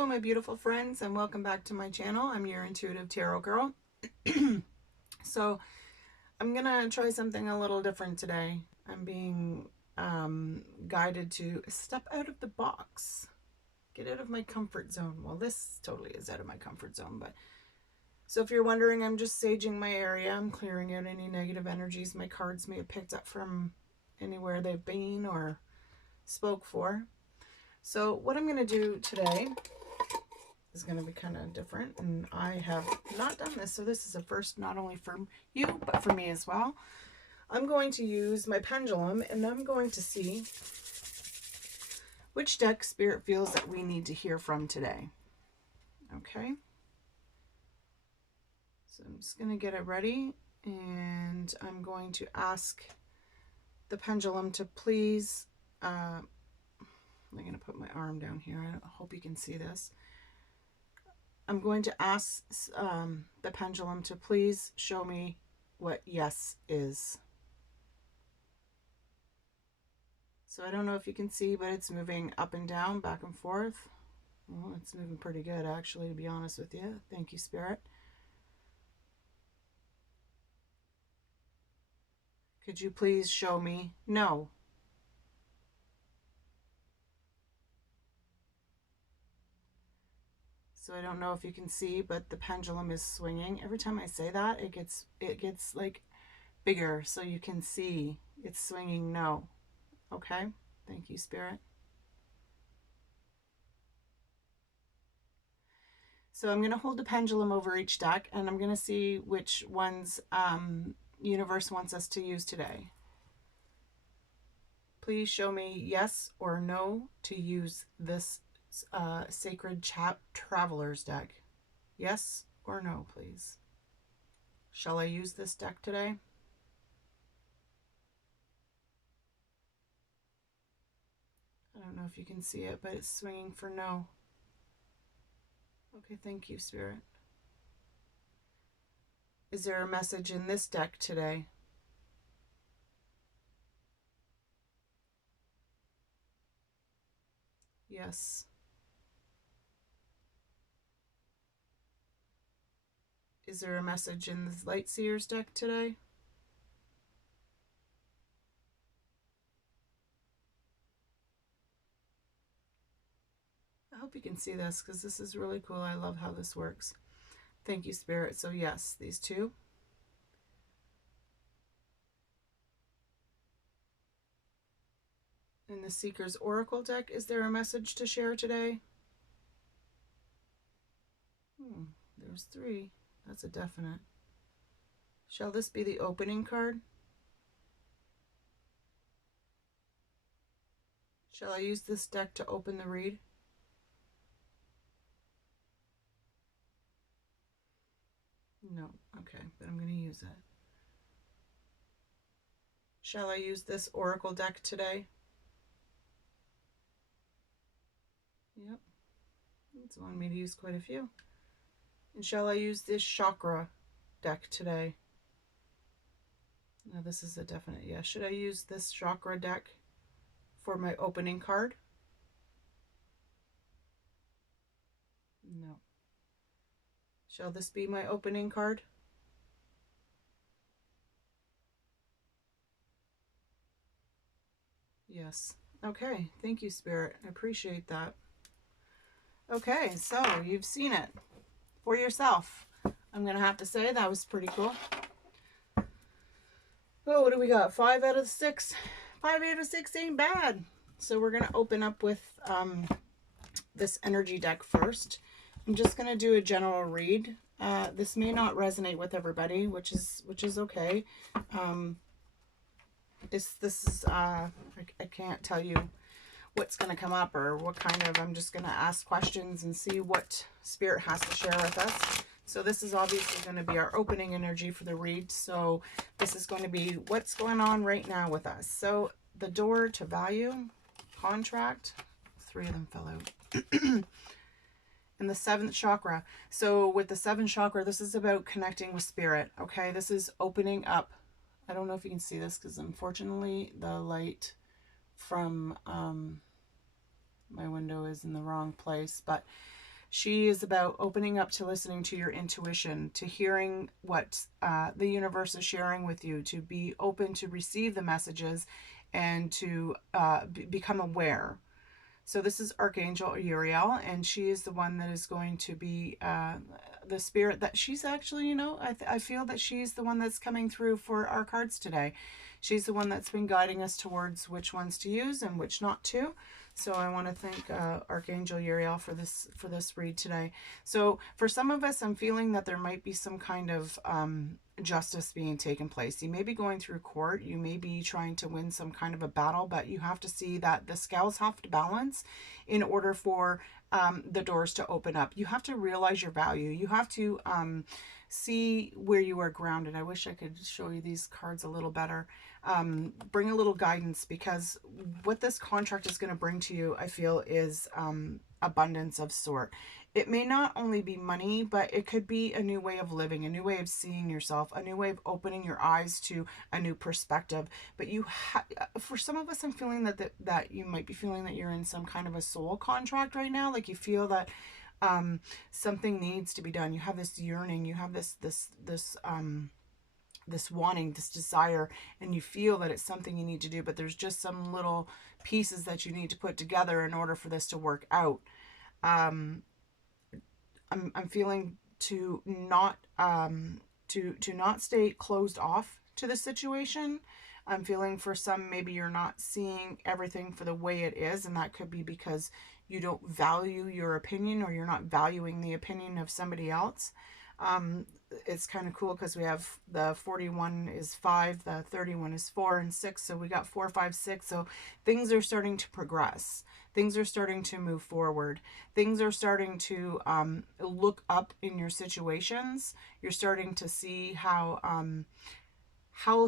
Hello, my beautiful friends, and welcome back to my channel. I'm your intuitive tarot girl. So I'm gonna try something a little different today. I'm being guided to step out of the box, get out of my comfort zone. Well, this totally is out of my comfort zone, but so if you're wondering, I'm just saging my area. I'm clearing out any negative energies my cards may have picked up from anywhere they've been or spoke for. So what I'm going to do today is going to be kind of different, and I have not done this, so this is a first not only for you but for me as well. I'm going to use my pendulum, and I'm going to see which deck Spirit feels that we need to hear from today. Okay, so I'm just going to get it ready, and I'm going to ask the pendulum to please I'm going to put my arm down here. I hope you can see this. I'm going to ask the pendulum to please show me what yes is. So I don't know if you can see, but it's moving up and down, back and forth. Well, it's moving pretty good, actually, to be honest with you. Thank you, Spirit. Could you please show me no? So I don't know if you can see, but the pendulum is swinging. Every time I say that, it gets like bigger, so you can see it's swinging no. Okay, thank you, Spirit. So I'm going to hold the pendulum over each deck, and I'm going to see which ones universe wants us to use today. Please show me yes or no to use this Sacred Travelers deck. Yes or no, please. Shall I use this deck today? I don't know if you can see it, but it's swinging for no. Okay, thank you, Spirit. Is there a message in this deck today? Yes. Is there a message in the Light Seers deck today? I hope you can see this because this is really cool. I love how this works. Thank you, Spirit. So yes, these two. In the Seeker's Oracle deck, is there a message to share today? There's three. That's a definite. Shall this be the opening card? Shall I use this deck to open the read? No. Okay, but I'm going to use it. Shall I use this Oracle deck today? Yep. It's wanting me to use quite a few. And shall I use this Chakra deck today? No, this is a definite yes. Should I use this Chakra deck for my opening card? No. Shall this be my opening card? Yes. Okay. Thank you, Spirit. I appreciate that. Okay, so you've seen it for yourself. I'm going to have to say that was pretty cool. Oh, what do we got? 5 out of 6. 5 out of 6 ain't bad. So we're going to open up with this energy deck first. I'm just going to do a general read. This may not resonate with everybody, which is okay. This is I can't tell you what's going to come up or what kind of, I'm just going to ask questions and see what Spirit has to share with us. So this is obviously going to be our opening energy for the read. So this is going to be what's going on right now with us. So the door to value, contract, 3 of them fell out. And the 7th chakra. So with the 7th chakra, this is about connecting with Spirit. Okay, this is opening up. I don't know if you can see this because unfortunately the light from my window is in the wrong place, but She is about opening up to listening to your intuition, to hearing what the universe is sharing with you, to be open to receive the messages and to become aware. So this is Archangel Uriel, and she is the one that is going to be the spirit that she's actually, you know, I feel that she's the one that's coming through for our cards today. She's the one that's been guiding us towards which ones to use and which not to. So I want to thank Archangel Uriel for this read today. So for some of us, I'm feeling that there might be some kind of justice being taken place. You may be going through court. You may be trying to win some kind of a battle, but you have to see that the scales have to balance in order for the doors to open up. You have to realize your value. You have to see where you are grounded. I wish I could show you these cards a little better. Bring a little guidance, because what this contract is going to bring to you, I feel, is abundance of sort. It may not only be money, but it could be a new way of living, a new way of seeing yourself, a new way of opening your eyes to a new perspective. But for some of us, I'm feeling that you might be feeling that you're in some kind of a soul contract right now. Like you feel that something needs to be done. You have this yearning, you have this wanting, this desire, and you feel that it's something you need to do, but there's just some little pieces that you need to put together in order for this to work out. I'm feeling to not to not stay closed off to the situation. I'm feeling for some, maybe you're not seeing everything for the way it is, and that could be because you don't value your opinion, or you're not valuing the opinion of somebody else. It's kind of cool because we have the 41 is 5, the 31 is 4 and 6. So we got 4, 5, 6. So things are starting to progress. Things are starting to move forward. Things are starting to look up in your situations. You're starting to see how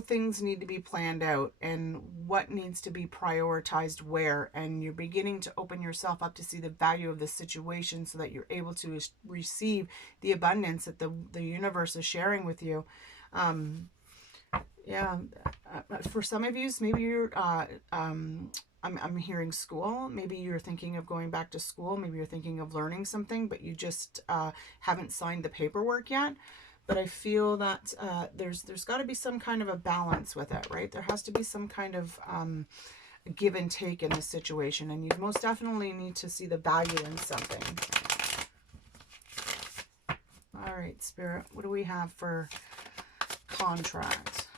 things need to be planned out and what needs to be prioritized where, and you're beginning to open yourself up to see the value of the situation so that you're able to receive the abundance that the universe is sharing with you. For some of you, maybe you're I'm hearing school. Maybe you're thinking of going back to school. Maybe you're thinking of learning something, but you just haven't signed the paperwork yet. But I feel that there's got to be some kind of a balance with it, right? There has to be some kind of give and take in this situation, and you most definitely need to see the value in something. All right, Spirit, what do we have for contract?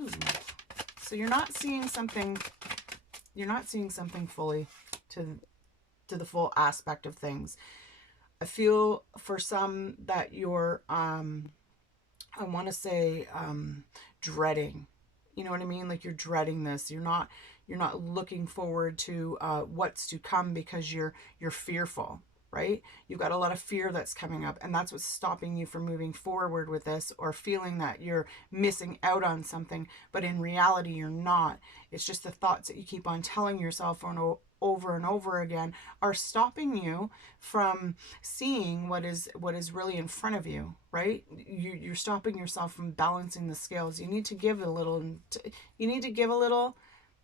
Ooh. So you're not seeing something fully to the full aspect of things. I feel for some that you're, I want to say, dreading. You know what I mean? Like you're dreading this. You're not looking forward to what's to come because you're fearful, right? You've got a lot of fear that's coming up, and that's what's stopping you from moving forward with this, or feeling that you're missing out on something. But in reality, you're not. It's just the thoughts that you keep on telling yourself over and over again are stopping you from seeing what is really in front of you, right? You're stopping yourself from balancing the scales. You need to give a little, you need to give a little.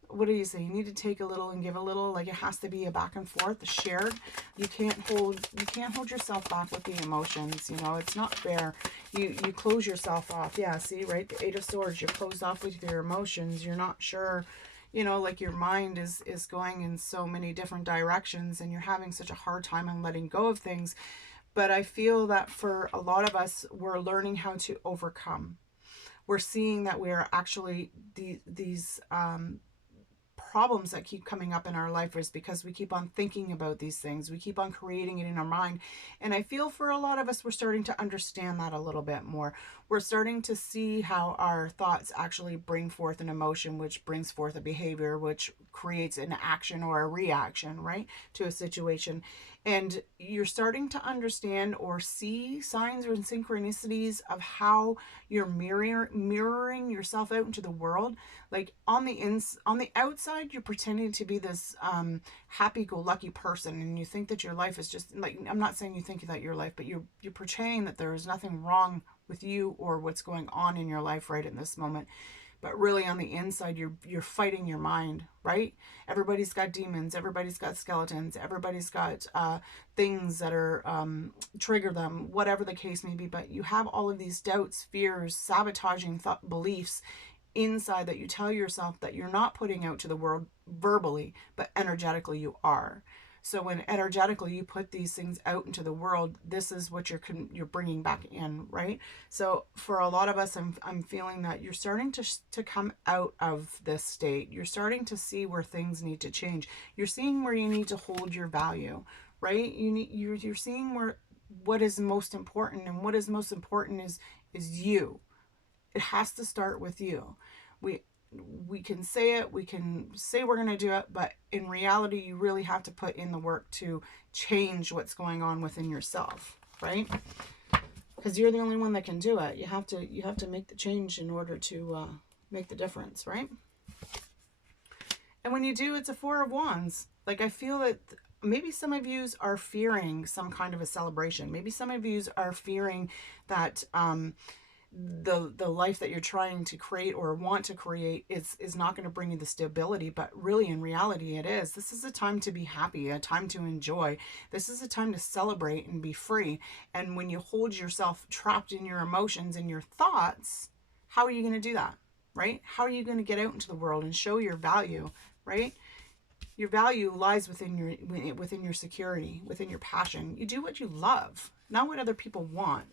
What do you say? You need to take a little and give a little. Like it has to be a back and forth, a shared. You can't hold yourself back with the emotions. You know, it's not fair. You close yourself off. Yeah, see, right? The 8 of Swords, you're closed off with your emotions. You're not sure. You know, like your mind is going in so many different directions, and you're having such a hard time on letting go of things. But I feel that for a lot of us, we're learning how to overcome. We're seeing that we are actually these problems that keep coming up in our life is because we keep on thinking about these things. We keep on creating it in our mind. And I feel for a lot of us, we're starting to understand that a little bit more. We're starting to see how our thoughts actually bring forth an emotion, which brings forth a behavior, which creates an action or a reaction, right, to a situation. And you're starting to understand or see signs or synchronicities of how you're mirroring yourself out into the world. Like on the outside, you're pretending to be this happy-go-lucky person, and you think that your life is just like, I'm not saying you think that your life, but you're portraying that there is nothing wrong with you or what's going on in your life right in this moment. but really on the inside, you're fighting your mind, right? Everybody's got demons, everybody's got skeletons, everybody's got things that are trigger them, whatever the case may be. But you have all of these doubts, fears, sabotaging beliefs inside that you tell yourself that you're not putting out to the world verbally, but energetically you are. So when energetically you put these things out into the world, this is what you're bringing back in, right? So for a lot of us, I'm feeling that you're starting to come out of this state. You're starting to see where things need to change. You're seeing where you need to hold your value, right? You're seeing what is most important, and what is most important is you. It has to start with you. We can say it, we can say we're going to do it, but in reality, you really have to put in the work to change what's going on within yourself, right? Because you're the only one that can do it. You have to make the change in order to make the difference, right? And when you do, it's a Four of Wands. Like, I feel that maybe some of you are fearing some kind of a celebration. Maybe some of you are fearing that the life that you're trying to create or want to create is not going to bring you the stability, but really in reality it is. This is a time to be happy, a time to enjoy. This is a time to celebrate and be free. And when you hold yourself trapped in your emotions and your thoughts, how are you going to do that, right? How are you going to get out into the world and show your value, right? Your value lies within your security, within your passion. You do what you love, not what other people want.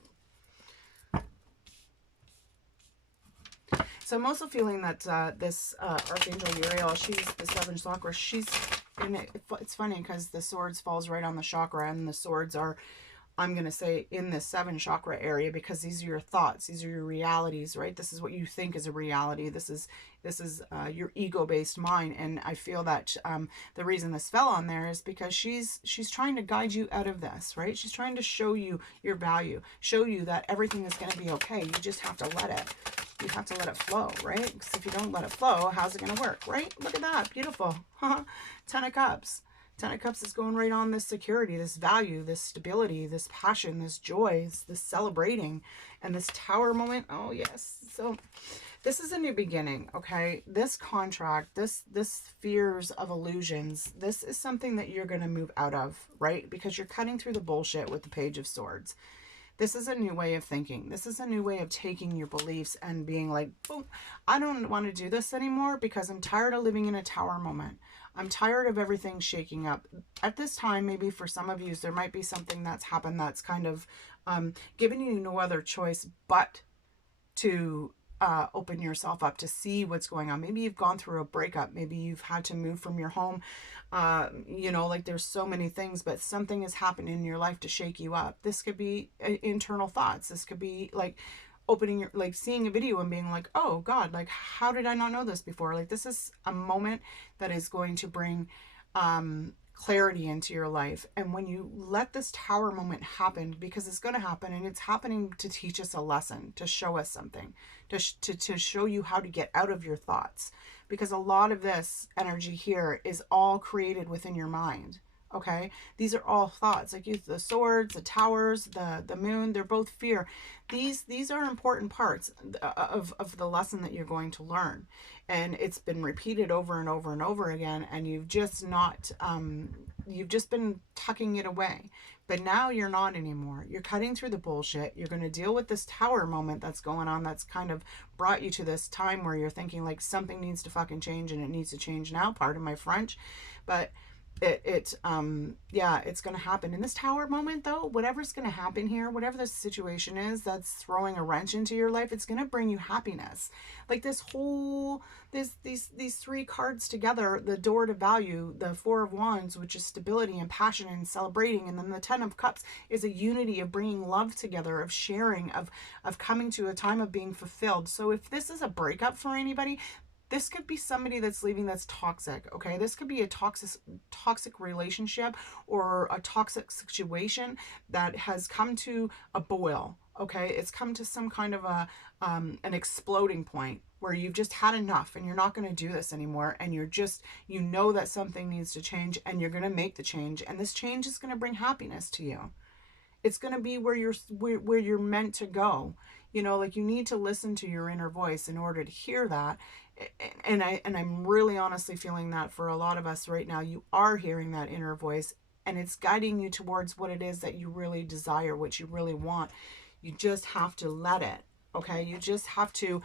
So I'm also feeling that this Archangel Uriel, she's the 7th chakra. She's in it. It's funny because the swords falls right on the chakra, and the swords are, I'm going to say, in the 7th chakra area, because these are your thoughts. These are your realities, right? This is what you think is a reality. This is your ego-based mind. And I feel that the reason this fell on there is because she's trying to guide you out of this, right? She's trying to show you your value, show you that everything is going to be okay. You just have to let it. You have to let it flow, right? Because if you don't let it flow, how's it going to work, right? Look at that. Beautiful. 10 of Cups. 10 of Cups is going right on this security, this value, this stability, this passion, this joy, this celebrating, and this Tower moment. Oh, yes. So this is a new beginning, okay? This contract, this fears of illusions, this is something that you're going to move out of, right? Because you're cutting through the bullshit with the Page of Swords. This is a new way of thinking. This is a new way of taking your beliefs and being like, oh, I don't want to do this anymore because I'm tired of living in a tower moment. I'm tired of everything shaking up. At this time, maybe for some of you, there might be something that's happened that's kind of given you no other choice but to open yourself up to see what's going on. Maybe you've gone through a breakup. Maybe you've had to move from your home. You know, like there's so many things, but something has happened in your life to shake you up. This could be internal thoughts. This could be like opening your, like seeing a video and being like, oh God, like how did I not know this before? Like this is a moment that is going to bring clarity into your life. And when you let this Tower moment happen, because it's going to happen, and it's happening to teach us a lesson, to show us something, to show you how to get out of your thoughts, because a lot of this energy here is all created within your mind. Okay, these are all thoughts, like the swords, the towers, the moon, they're both fear. These are important parts of the lesson that you're going to learn. And it's been repeated over and over and over again, and you've just not, you've just been tucking it away. But now you're not anymore. You're cutting through the bullshit. You're going to deal with this Tower moment that's going on, that's kind of brought you to this time where you're thinking like something needs to fucking change, and it needs to change now. Pardon my French. But yeah, it's going to happen in this Tower moment, though. Whatever's going to happen here, whatever the situation is that's throwing a wrench into your life, it's going to bring you happiness. Like this whole, these three cards together, the door to value, the Four of Wands, which is stability and passion and celebrating, and then the 10 of Cups is a unity of bringing love together, of sharing, of coming to a time of being fulfilled. So if this is a breakup for anybody, this could be somebody that's leaving that's toxic, okay? This could be a toxic relationship or a toxic situation that has come to a boil, okay? It's come to some kind of an exploding point where you've just had enough and you're not going to do this anymore, and you're just, you know that something needs to change, and you're going to make the change, and this change is going to bring happiness to you. It's going to be where you're meant to go. You know, like, you need to listen to your inner voice in order to hear that. And I'm really honestly feeling that for a lot of us right now, you are hearing that inner voice, and it's guiding you towards what it is that you really desire, what you really want. You just have to let it. Okay, you just have to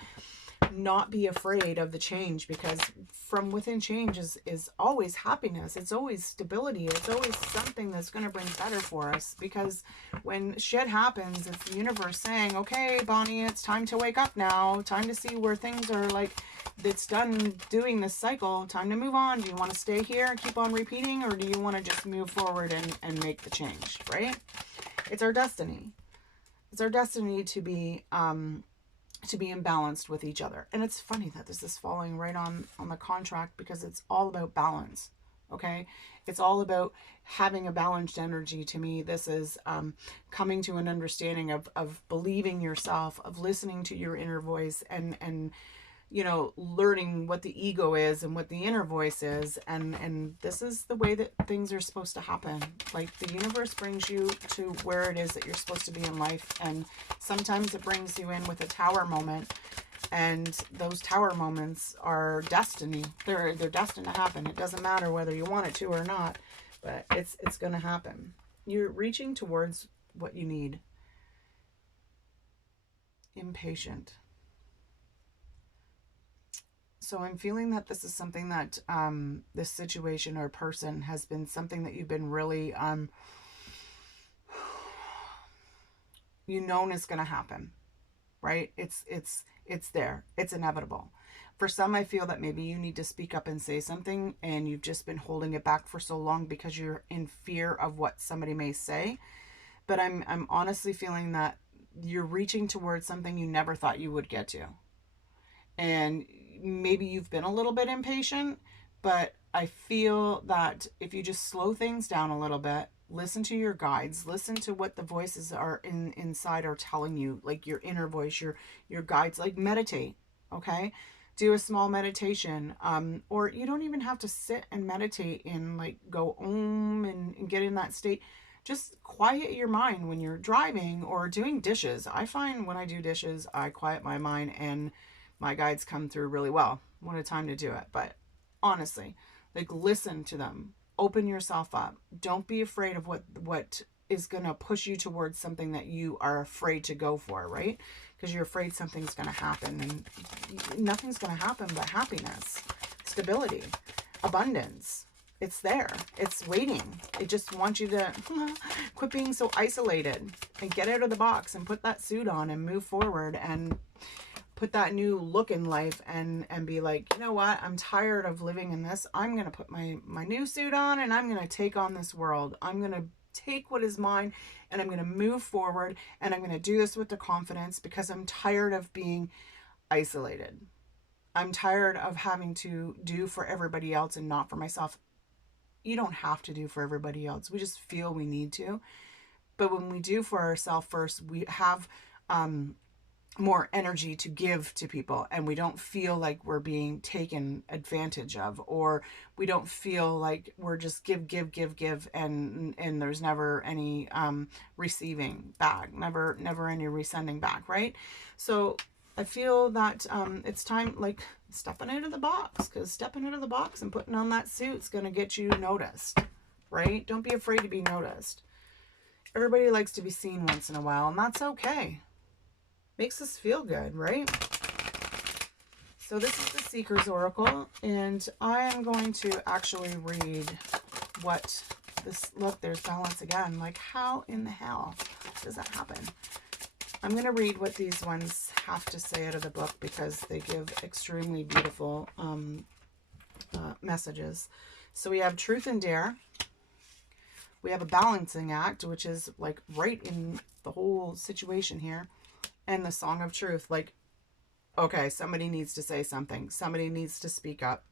not be afraid of the change, because from within change is always happiness. It's always stability. It's always something that's going to bring better for us, because when shit happens, it's the universe saying, okay, Bonnie, it's time to wake up now. Time to see where things are, like, it's done doing this cycle. Time to move on. Do you want to stay here and keep on repeating, or do you want to just move forward and make the change, right? It's our destiny. It's our destiny to be imbalanced with each other. And it's funny that this is falling right on the contract, because it's all about balance. Okay, it's all about having a balanced energy. To me, this is coming to an understanding of believing yourself, of listening to your inner voice, and you know, learning what the ego is and what the inner voice is. And this is the way that things are supposed to happen. Like, the universe brings you to where it is that you're supposed to be in life, and sometimes it brings you in with a tower moment, and those tower moments are destiny. They're destined to happen. It doesn't matter whether you want it to or not, but it's going to happen. You're reaching towards what you need. Impatient. So I'm feeling that this is something that this situation or person has been something that you've been really, you know, is going to happen, right? It's there. It's inevitable. For some, I feel that maybe you need to speak up and say something, and you've just been holding it back for so long because you're in fear of what somebody may say. But I'm honestly feeling that you're reaching towards something you never thought you would get to. And maybe you've been a little bit impatient, but I feel that if you just slow things down a little bit, listen to your guides, listen to what the voices are inside are telling you, like your inner voice, your guides, like meditate. Okay, do a small meditation, or you don't even have to sit and meditate and like go and get in that state. Just quiet your mind when you're driving or doing dishes. I find when I do dishes, I quiet my mind, and my guides come through really well. What a time to do it. But honestly, like, listen to them. Open yourself up. Don't be afraid of what is going to push you towards something that you are afraid to go for, right? Because you're afraid something's going to happen, and nothing's going to happen but happiness, stability, abundance. It's there. It's waiting. It just wants you to quit being so isolated and get out of the box and put that suit on and move forward and put that new look in life, and be like, you know what, I'm tired of living in this. I'm going to put my new suit on, and I'm going to take on this world. I'm going to take what is mine, and I'm going to move forward, and I'm going to do this with the confidence, because I'm tired of being isolated. I'm tired of having to do for everybody else and not for myself. You don't have to do for everybody else. We just feel we need to. But when we do for ourselves first, we have more energy to give to people, and we don't feel like we're being taken advantage of, or we don't feel like we're just give and there's never any receiving back, never any resending back, right? So I feel that it's time, like, stepping out of the box, because stepping out of the box and putting on that suit's going to get you noticed, right? Don't be afraid to be noticed. Everybody likes to be seen once in a while, and that's okay. Makes us feel good, right? So this is the Seeker's Oracle, and I am going to actually read what this, look, there's balance again. Like, how in the hell does that happen? I'm going to read what these ones have to say out of the book, because they give extremely beautiful messages. So we have truth and dare. We have a balancing act, which is like right in the whole situation here. And the song of truth, like, okay, somebody needs to say something. Somebody needs to speak up.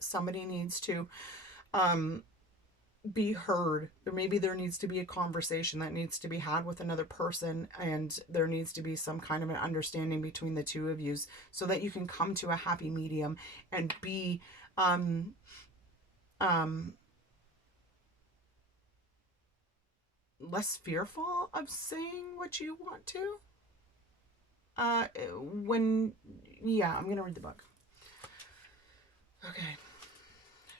Somebody needs to be heard. Or maybe there needs to be a conversation that needs to be had with another person, and there needs to be some kind of an understanding between the two of you, so that you can come to a happy medium and be less fearful of saying what you want to. Yeah, I'm going to read the book. Okay.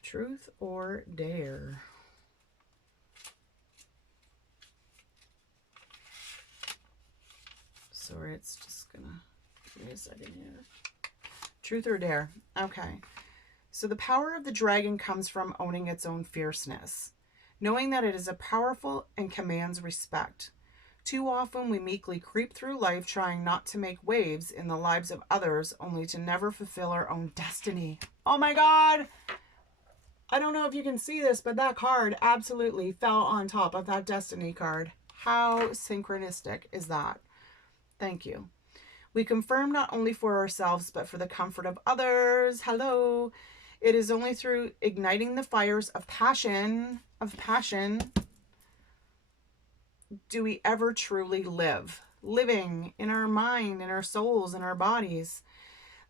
Truth or dare? Sorry, it's just going to give me a second here. Truth or dare? Okay. So the power of the dragon comes from owning its own fierceness, knowing that it is a powerful and commands respect. Too often we meekly creep through life trying not to make waves in the lives of others, only to never fulfill our own destiny. Oh my God! I don't know if you can see this, but that card absolutely fell on top of that destiny card. How synchronistic is that? Thank you. We confirm not only for ourselves, but for the comfort of others. Hello. It is only through igniting the fires of passion, do we ever truly live. Living in our mind, in our souls, in our bodies.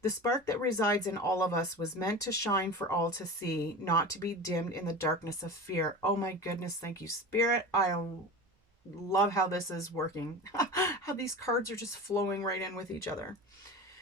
The spark that resides in all of us was meant to shine for all to see, not to be dimmed in the darkness of fear. Oh my goodness, thank you, Spirit. I love how this is working. How these cards are just flowing right in with each other.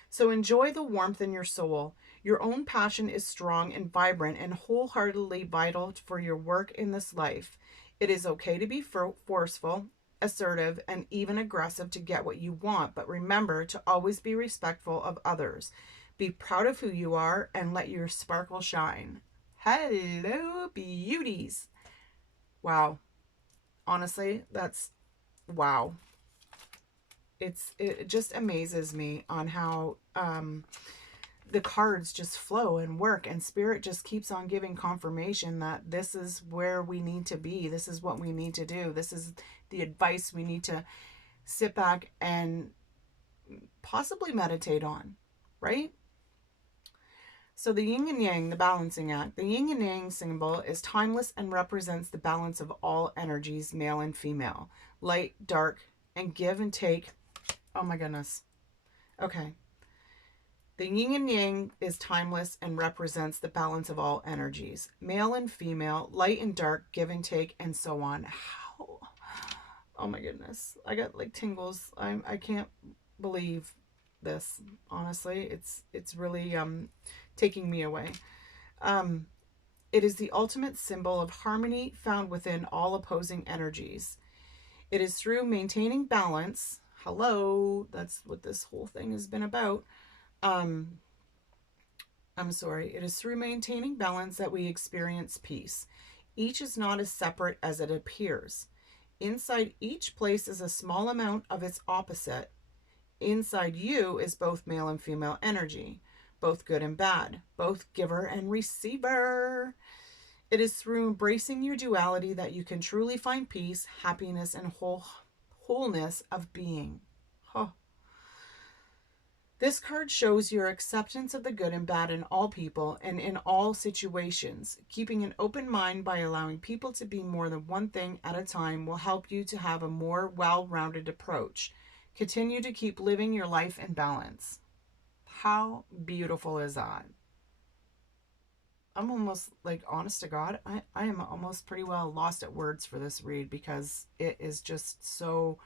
So enjoy the warmth in your soul. Your own passion is strong and vibrant and wholeheartedly vital for your work in this life. It is okay to be forceful, assertive, and even aggressive to get what you want, but remember to always be respectful of others. Be proud of who you are and let your sparkle shine. Hello, beauties. Wow. Honestly, that's wow. It just amazes me on how the cards just flow and work, and Spirit just keeps on giving confirmation that this is where we need to be. This is what we need to do. This is the advice we need to sit back and possibly meditate on, right? So the yin and yang, the balancing act. The yin and yang symbol is timeless and represents the balance of all energies, male and female, light, dark, and give and take. Oh my goodness. Okay. The yin and yang is timeless and represents the balance of all energies, male and female, light and dark, give and take, and so on. How? Oh my goodness. I got like tingles. I can't believe this. Honestly, it's really taking me away. It is the ultimate symbol of harmony found within all opposing energies. It is through maintaining balance. Hello, that's what this whole thing has been about. It is through maintaining balance that we experience peace. Each is not as separate as it appears. Inside each place is a small amount of its opposite. Inside you is both male and female energy, both good and bad, both giver and receiver. It is through embracing your duality that you can truly find peace, happiness, and wholeness of being. Oh. This card shows your acceptance of the good and bad in all people and in all situations. Keeping an open mind by allowing people to be more than one thing at a time will help you to have a more well-rounded approach. Continue to keep living your life in balance. How beautiful is that? I'm almost like, honest to God, I am almost pretty well lost at words for this read because it is just so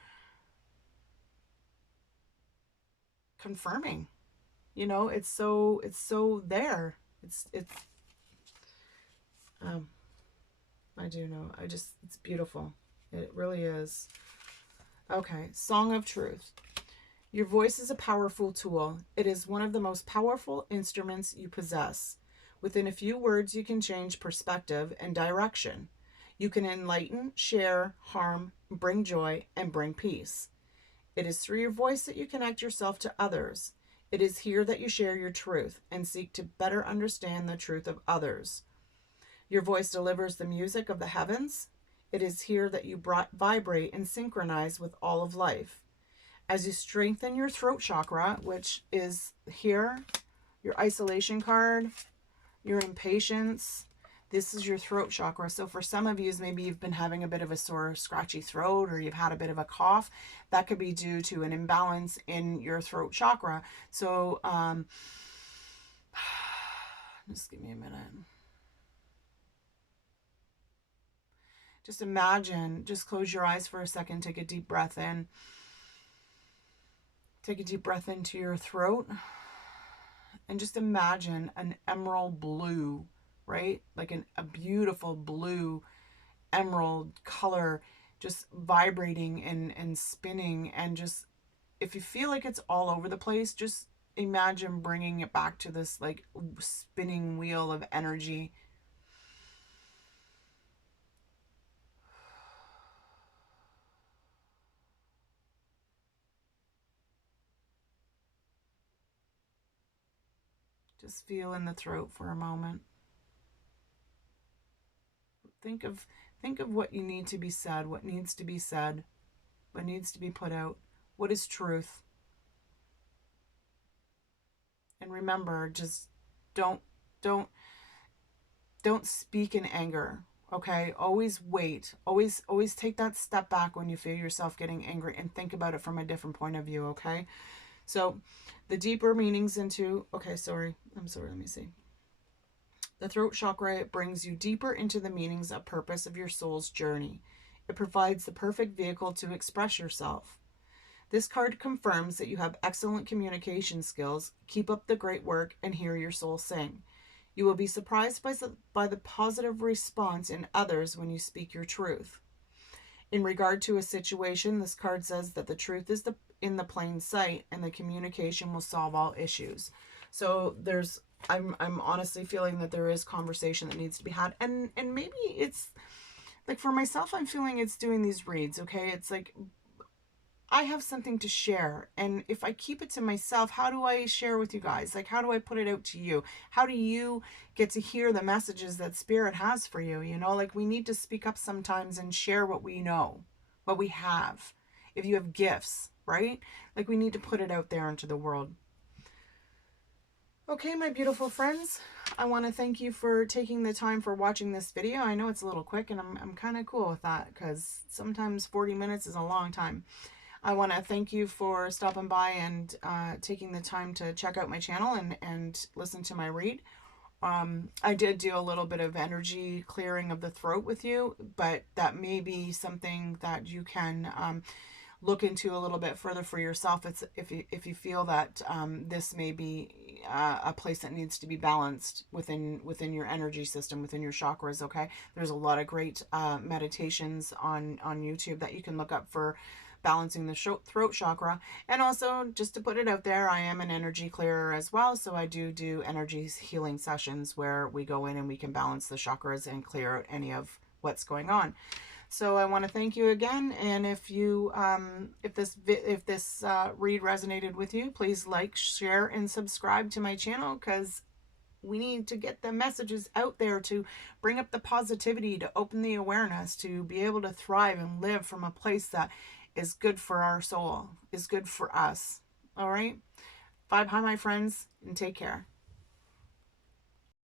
confirming. You know, it's so there. It's I do know. It's beautiful. It really is. Okay, Song of Truth. Your voice is a powerful tool. It is one of the most powerful instruments you possess. Within a few words, you can change perspective and direction. You can enlighten, share, harm, bring joy, and bring peace. It is through your voice that you connect yourself to others. It is here that you share your truth and seek to better understand the truth of others. Your voice delivers the music of the heavens. It is here that you vibrate and synchronize with all of life. As you strengthen your throat chakra, which is here, your isolation card, your impatience, this is your throat chakra. So for some of you, maybe you've been having a bit of a sore, scratchy throat, or you've had a bit of a cough. That could be due to an imbalance in your throat chakra. So just give me a minute. Just imagine, just close your eyes for a second, take a deep breath in. Take a deep breath into your throat and just imagine an emerald blue, right? Like a beautiful blue emerald color just vibrating and spinning. And just, if you feel like it's all over the place, just imagine bringing it back to this like spinning wheel of energy. Just feel in the throat for a moment. Think of what you need to be said, what needs to be said, what needs to be put out, what is truth. And remember, just don't don't don't speak in anger. Okay? Always wait. Always take that step back when you feel yourself getting angry and think about it from a different point of view, okay? So, the deeper meanings into, okay, sorry. I'm sorry, let me see. The throat chakra, it brings you deeper into the meanings of purpose of your soul's journey. It provides the perfect vehicle to express yourself. This card confirms that you have excellent communication skills. Keep up the great work and hear your soul sing. You will be surprised by the positive response in others when you speak your truth. In regard to a situation, this card says that the truth is in the plain sight and the communication will solve all issues. So I'm honestly feeling that there is conversation that needs to be had. And maybe it's like, for myself, I'm feeling it's doing these reads, okay? It's like, I have something to share, and if I keep it to myself, how do I share with you guys? Like, how do I put it out to you? How do you get to hear the messages that Spirit has for you? You know, like, we need to speak up sometimes and share what we know, what we have. If you have gifts, right? Like, we need to put it out there into the world. Okay, my beautiful friends, I want to thank you for taking the time for watching this video. I know it's a little quick, and I'm kind of cool with that, because sometimes 40 minutes is a long time. I want to thank you for stopping by and taking the time to check out my channel and listen to my read. I did do a little bit of energy clearing of the throat with you, but that may be something that you can look into a little bit further for yourself. It's if you feel that this may be a place that needs to be balanced within your energy system, within your chakras. Okay, there's a lot of great meditations on YouTube that you can look up for balancing the throat chakra. And also, just to put it out there, I am an energy clearer as well, so I do energy healing sessions where we go in and we can balance the chakras and clear out any of what's going on. So I want to thank you again, and if you if this read resonated with you, please like, share, and subscribe to my channel, because we need to get the messages out there to bring up the positivity, to open the awareness, to be able to thrive and live from a place that is good for our soul, is good for us. All right? Vibe high, my friends, and take care.